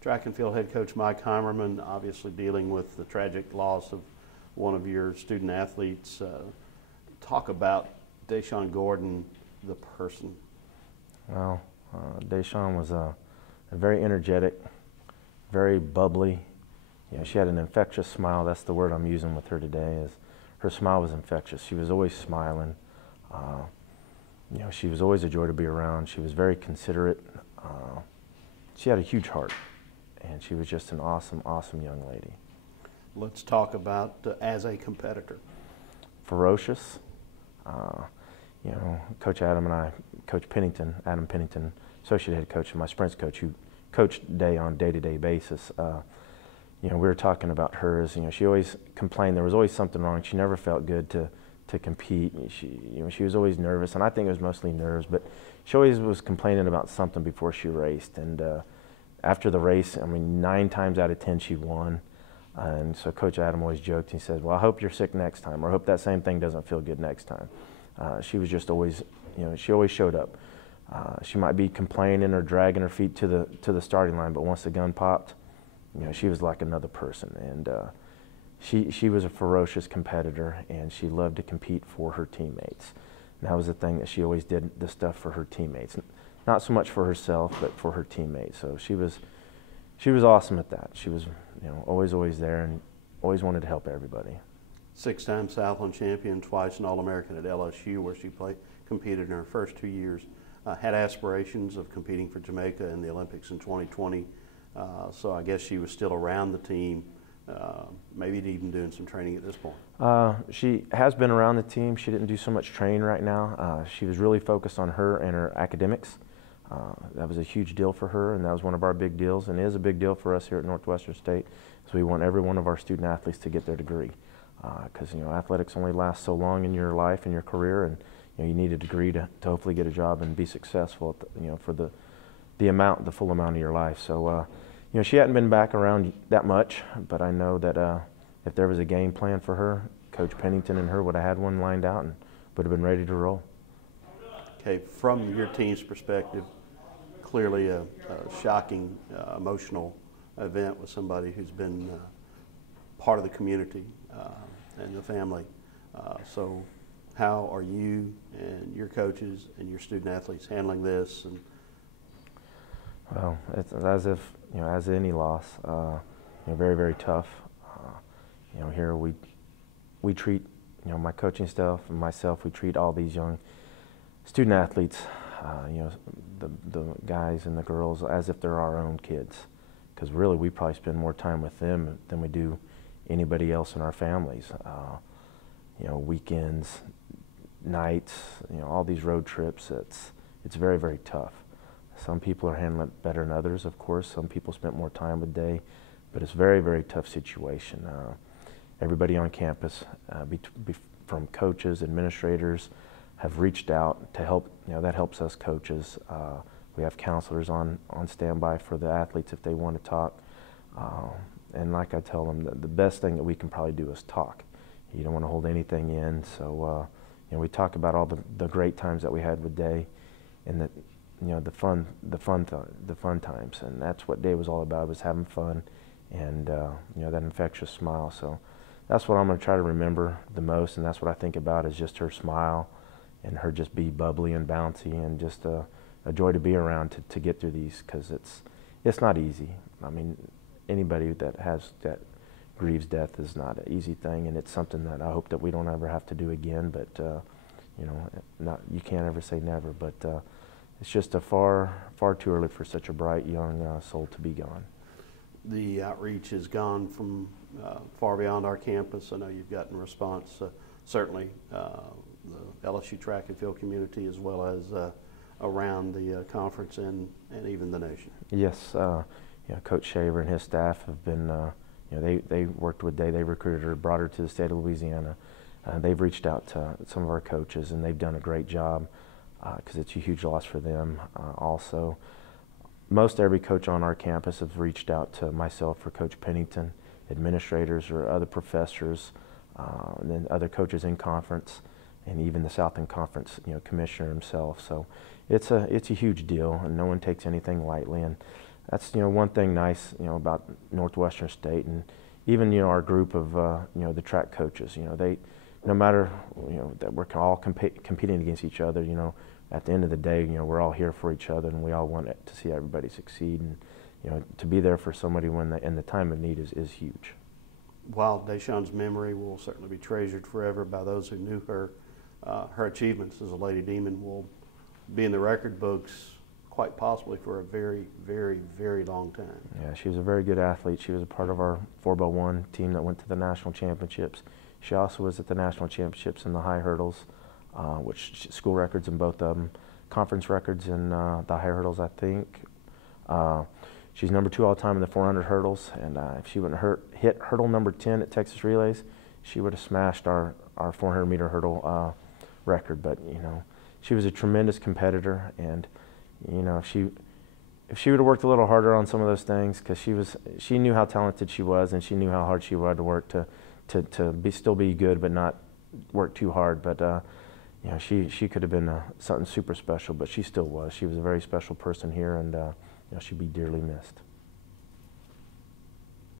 Track and field head coach Mike Heimerman, obviously dealing with the tragic loss of one of your student athletes. Talk about Daeshon Gordon, the person. Well, Daeshon was a very energetic, very bubbly. You know, she had an infectious smile. That's the word I'm using with her today. Is her smile was infectious. She was always smiling. You know, she was always a joy to be around. She was very considerate. She had a huge heart, and she was just an awesome, awesome young lady. Let's talk about as a competitor. Ferocious. You know, Coach Adam and I, Coach Pennington, Adam Pennington, associate head coach and my sprints coach, who coached Day on day-to-day basis. You know, we were talking about hers. You know, she always complained there was always something wrong. She never felt good to compete. She was always nervous, and I think it was mostly nerves, but she always was complaining about something before she raced. And after the race, I mean, 9 times out of 10 she won. And so Coach Adam always joked. He says, "Well, I hope you're sick next time, or I hope that same thing doesn't feel good next time." She was just always, you know, she always showed up. She might be complaining or dragging her feet to the starting line, but once the gun popped, you know, she was like another person. And she was a ferocious competitor, and she loved to compete for her teammates. And that was the thing, that she always did the stuff for her teammates, not so much for herself, but for her teammates. So she was awesome at that. She was, you know, always there, and always wanted to help everybody. 6-time Southland champion, twice an All-American at LSU, where she competed in her first 2 years. Had aspirations of competing for Jamaica in the Olympics in 2020. So I guess she was still around the team, maybe even doing some training at this point. She has been around the team. She didn't do so much training right now. She was really focused on her and her academics. That was a huge deal for her, and that was one of our big deals, and it is a big deal for us here at Northwestern State. So we want every one of our student athletes to get their degree, because you know, athletics only lasts so long in your life and your career, and you know, you need a degree to hopefully get a job and be successful at the, you know, for the full amount of your life. So you know, she hadn't been back around that much, but I know that if there was a game plan for her, Coach Pennington and her would have had one lined out and would have been ready to roll. Okay, from your team's perspective, clearly a shocking, emotional event with somebody who's been part of the community and the family. So how are you and your coaches and your student athletes handling this? And well, it's as if, you know, as any loss, you know, very, very tough. You know, here we treat, you know, my coaching staff and myself, we treat all these young student athletes, you know, the guys and the girls, as if they're our own kids, because really we probably spend more time with them than we do anybody else in our families. You know, weekends, nights, you know, all these road trips. It's very, very tough. Some people are handling it better than others, of course. Some people spent more time with Day, but it's a very, very tough situation. Everybody on campus, from coaches, administrators, have reached out to help. You know, that helps us coaches. We have counselors on standby for the athletes if they want to talk. And like I tell them, the best thing that we can probably do is talk. You don't want to hold anything in. So you know, we talk about all the great times that we had with Day, and that, you know, the fun times, and that's what Day was all about, was having fun, and you know, that infectious smile. So that's what I'm going to try to remember the most, and that's what I think about, is just her smile, and her just be bubbly and bouncy, and just a joy to be around to get through these, because it's not easy. I mean, anybody that grieves death is not an easy thing, and it's something that I hope that we don't ever have to do again. But you know, you can't ever say never. But it's just far too early for such a bright young soul to be gone. The outreach has gone from far beyond our campus. I know you've gotten response, certainly the LSU track and field community, as well as around the conference and even the nation. Yes, you know, Coach Shaver and his staff have been, you know, they worked with Day. They recruited her, brought her to the state of Louisiana. They've reached out to some of our coaches, and they've done a great job, because it's a huge loss for them. Also, most every coach on our campus have reached out to myself or Coach Pennington, administrators or other professors, and then other coaches in conference, and even the Southland Conference, you know, commissioner himself. So it's a huge deal, and no one takes anything lightly. And that's one thing nice about Northwestern State, and even our group of the track coaches. They, no matter that we're all competing against each other. At the end of the day, we're all here for each other, and we all want to see everybody succeed. And to be there for somebody when in the time of need is huge. While Daeshon's memory will certainly be treasured forever by those who knew her, her achievements as a Lady Demon will be in the record books quite possibly for a very, very, very long time. Yeah, she was a very good athlete. She was a part of our 4x1 team that went to the national championships. She also was at the national championships in the high hurdles, which school records in both of them, conference records in the high hurdles, I think. She's number 2 all time in the 400 hurdles, and if she wouldn't hit hurdle number 10 at Texas Relays, she would have smashed our 400-meter hurdle record. But she was a tremendous competitor, and if she would have worked a little harder on some of those things, because she knew how talented she was, and she knew how hard she had to work to still be good, but not work too hard. But she could have been something super special, but she still was. She was a very special person here, and she'd be dearly missed.